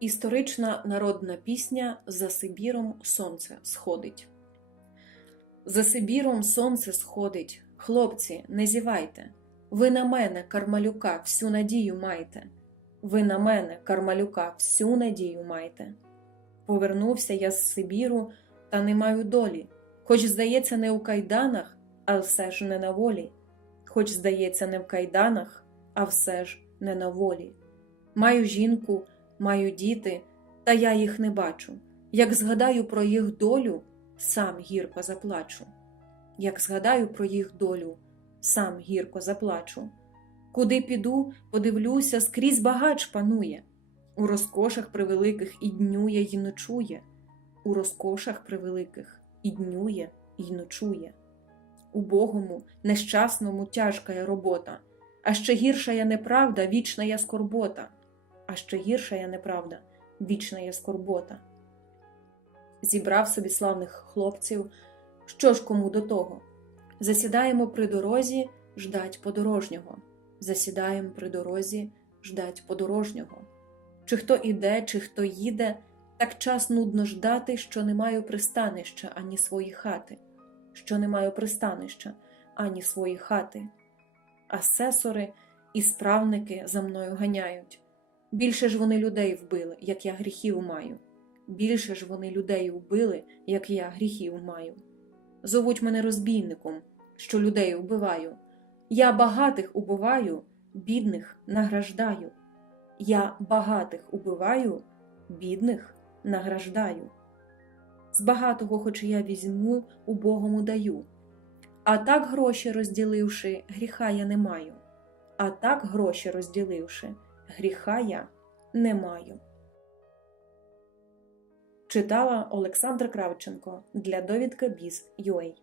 Історична народна пісня За Сибіром сонце сходить. За Сибіром сонце сходить. Хлопці, не зівайте. Ви на мене, Кармалюка, всю надію майте. Ви на мене, Кармалюка, всю надію майте. Повернувся я з Сибіру, та не маю долі. Хоч, здається, не у кайданах, а все ж не на волі. Хоч, здається, не в кайданах, а все ж не на волі. Маю жінку, маю діти, та я їх не бачу. Як згадаю про їх долю, сам гірко заплачу. Як згадаю про їх долю, сам гірко заплачу. Куди піду, подивлюся, скрізь багач панує. У розкошах превеликих і днює, й ночує. У розкошах превеликих і днює, й ночує. Убогому, нещасному тяжка є робота, а ще гірша є неправда, вічна є скорбота, ще гірша є неправда, вічна є скорбота. Зібрав собі славних хлопців, що ж кому до того? Засідаємо при дорозі, ждать подорожнього. Засідаємо при дорозі, ждать подорожнього. Чи хто іде, чи хто їде, так час нудно ждати, що не маю пристанища ані свої хати, що не маю пристанища ані свої хати. Асесори і справники за мною ганяють. Більше ж вони людей вбили, як я гріхів маю. Більше ж вони людей вбили, як я гріхів маю. Зовуть мене розбійником, що людей вбиваю. Я багатих убиваю, бідних награждаю. Я багатих убиваю, бідних награждаю. З багатого, хоч я візьму, убогому даю. А так гроші розділивши, гріха я не маю. А так гроші розділивши, гріха я не маю. Читала Олександра Кравченко для довідка Біз.UA